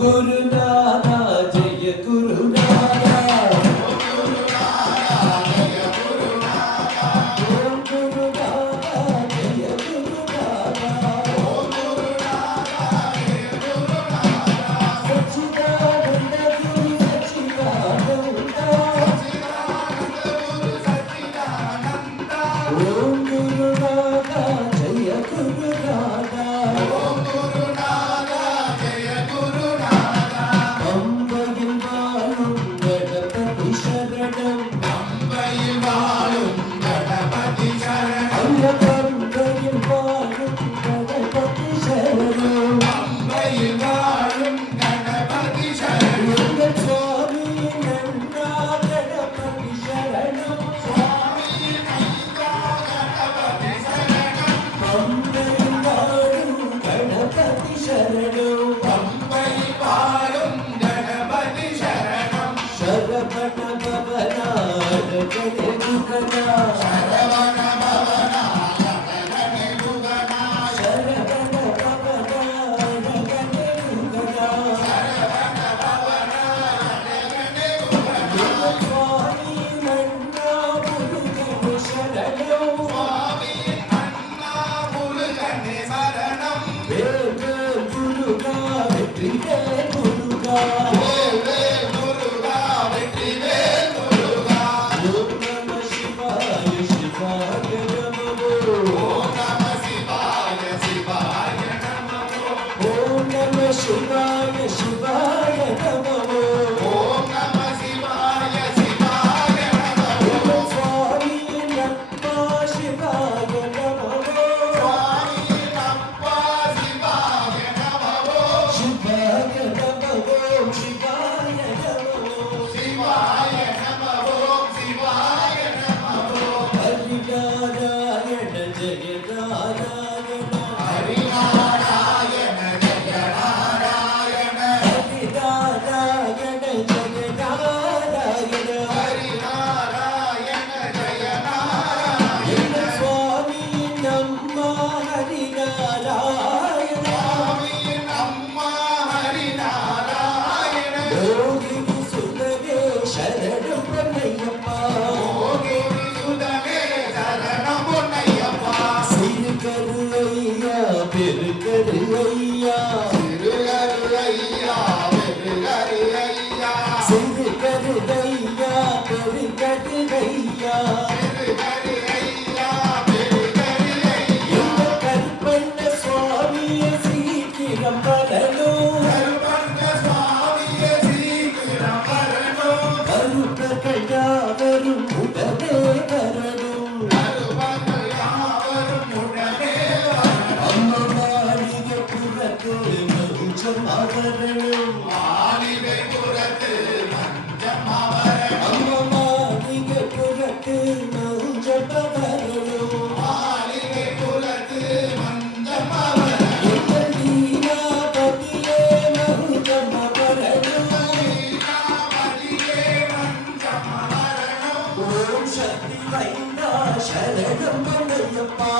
गुरुनाथा जय गुरुनाथा ओम गुरुनाथा जय गुरुनाथा सच्चिदानंद गुरु सच्चिदानंद ओम गुरुनाथा जय गुरुनाथा शिवाय शिवाय नमो ओम नमः शिवाय शिवाय नमो स्वामी नमः शिवाय नमो स्वामी नमः शिवाय नमो शिवाय नमो शिवाय नमो शिवाय नमो शिवाय नमो हरि नारायण जय नारायण हरि नारायण जय नारायण हरि नारायण जय नारायण हरि नारायण जय नारायण स्वामी नमः हरि नारायण स्वामी नमः हरि नारायण योगिनी सुतगे शरणं பொன்னையப்பா योगिनी सुतगे शरणं பொன்னையப்பா सिर करुैया फिर करुैया सिर करुैया फिर करुैया सिर करुैया फिर करुैया सिर करुैया फिर करुैया இந்த கற்பண்ண சுவாமியே சீக்கிரம் வரணும் கற்பண்ண சுவாமியே சீக்கிரம் வரணும் கருப்பர்கள் யாவரும் உடனே வரணும் கருப்பர்கள் யாவரும் உடனே வரணும் அம்மா மாளிகை புறத்து மஞ்சம் அவரணும் மாளிகை புறத்து மஞ்சம் அவரணும் அம்மா மாளிகை புறத்து மஞ்சம் அவரணும் மாளிகை புறத்து மஞ்சம் அவரணும் எங்கள் லீலாபதியே மஞ்சம் அவரணும் லீலாபதியே மஞ்சம் அவரணும் ஓம் சக்தி வைந்தா சரணம் பொன்னையப்பா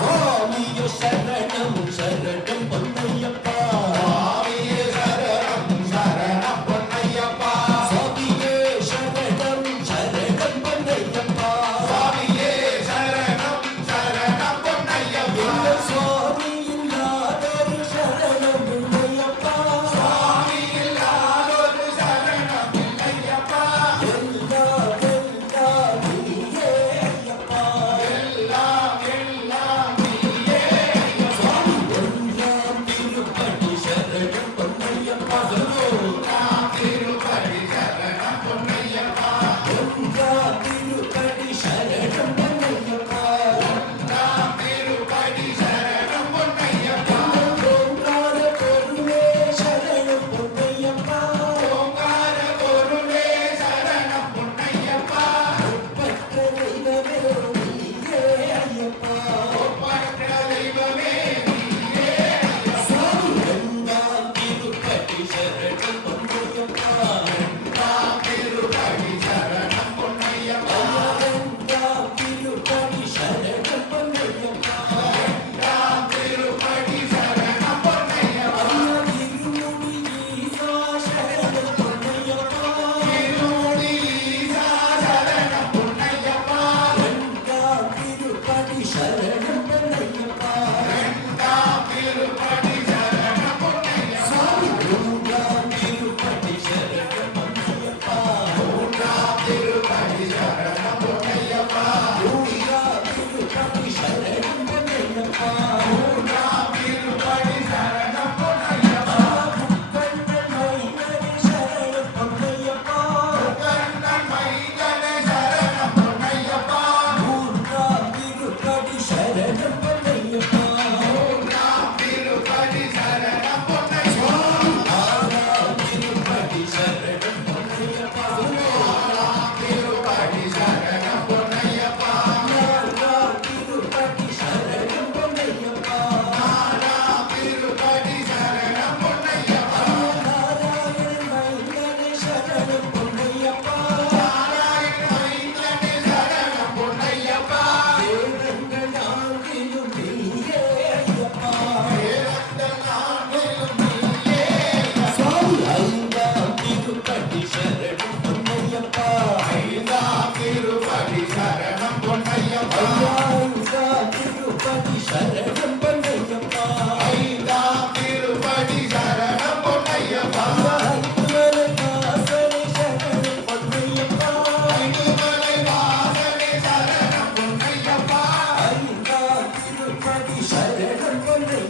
சுவாமியே சரணம் சரணம் பொன்னையப்பா சுவாமியே சரணம் சரணம் பொன்னையப்பா சுவாமியே சரணம் சரணம் பொன்னையப்பா சுவாமியே சரணம் சரணம் பொன்னையப்பா எங்கள் சுவாமி இல்லாதொரு சரணம் இல்லையப்பா சுவாமி இல்லாதொரு சரணம் இல்லையப்பா எல்லாம் எல்லாம் நீயே ஐயப்பா எல்லாம் எல்லாம் நீயே சுவாமி ஒன்றாம்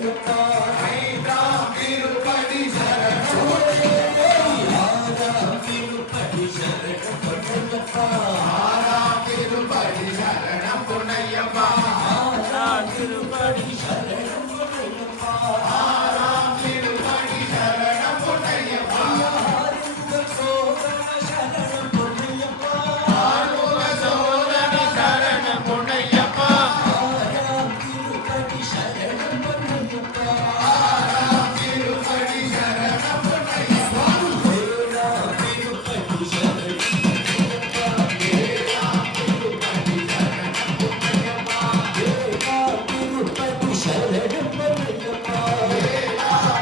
பொன்னையப்பா ஐந்தாம் திருப்படி சரணம் ஆறாம் திருப்படி சரணம் பொன்னையப்பா ஆறாம் திருப்படி சரணம் பொன்னையப்பா ஆறாம் திருப்படி சரணம் பொன்னையப்பா ஆறாம் திருப்படி சரணம் பொன்னையப்பா ஆறுமுக சோதன சரணம் பொன்னையப்பா ஆறுமுக சோதன சரணம் பொன்னையப்பா ஆறாம் திருப்படி சரணம் பொன்னையப்பா ஆறாம் திருப்படி சரணம் பொன்னையப்பா ஏழாம் திருப்படி சரணம் திருப்பதி சரணம் பொன்னையப்பா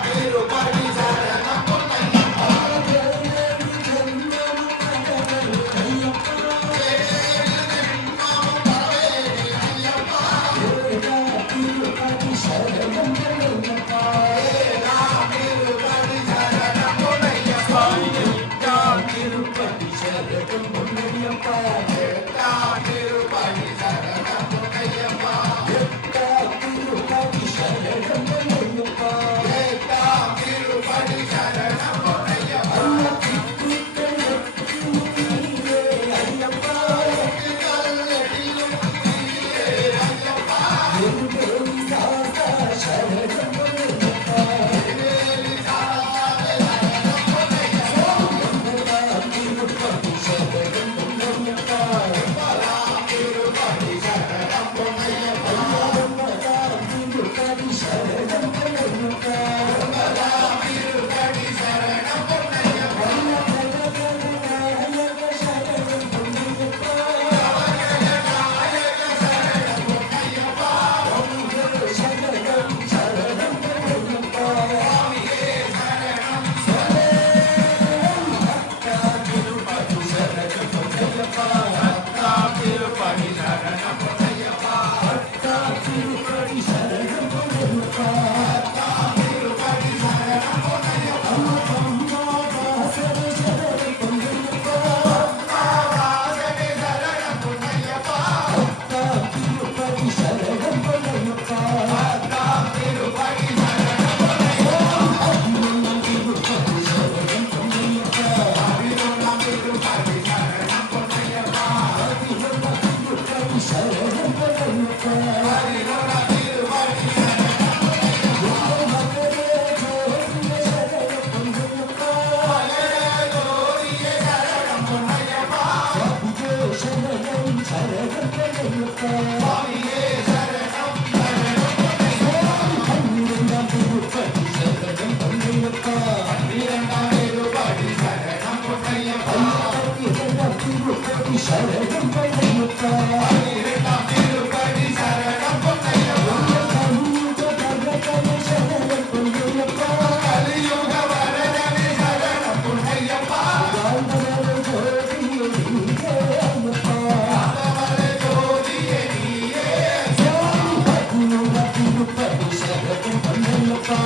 திருப்படி சரணம் பொன்னையப்பா திருப்பதி சரணம் பொன்னையப்பா திருப்படி சரணம் பொன்னையப்பா திருப்பதி சரணம் பொன்னையப்பா திருப்படி சரணம் பொன்னையப்பா திருப்பதி சரணம் பொன்னையப்பா திருப்படி சரணம் பொன்னையப்பா ஐயப்பா சரணம் பொன்னையப்பா திருப்பதி சரணம் பொன்னையப்பா திருப்படி சரணம் பொன்னையப்பா திருப்பதி சரணம் பொன்னையப்பா திருப்படி சரணம் பொன்னையப்பா திருப்படி சரணம் பொன்னையப்பா திருப்படி சரணம் பொன்னையப்பா வாசனே சரணம் பொன்னையப்பா திருப்படி சரணம் பொன்னையப்பா திருப்படி சரணம் சரணம் பொன்னையப்பா திருப்படி சரணம் பொன்னையப்பா கலியுக வரதனே சரணம் பொன்னையப்பா அவர ஜோதியே நீயே திருப்பதி சரணம் பொன்னையப்பா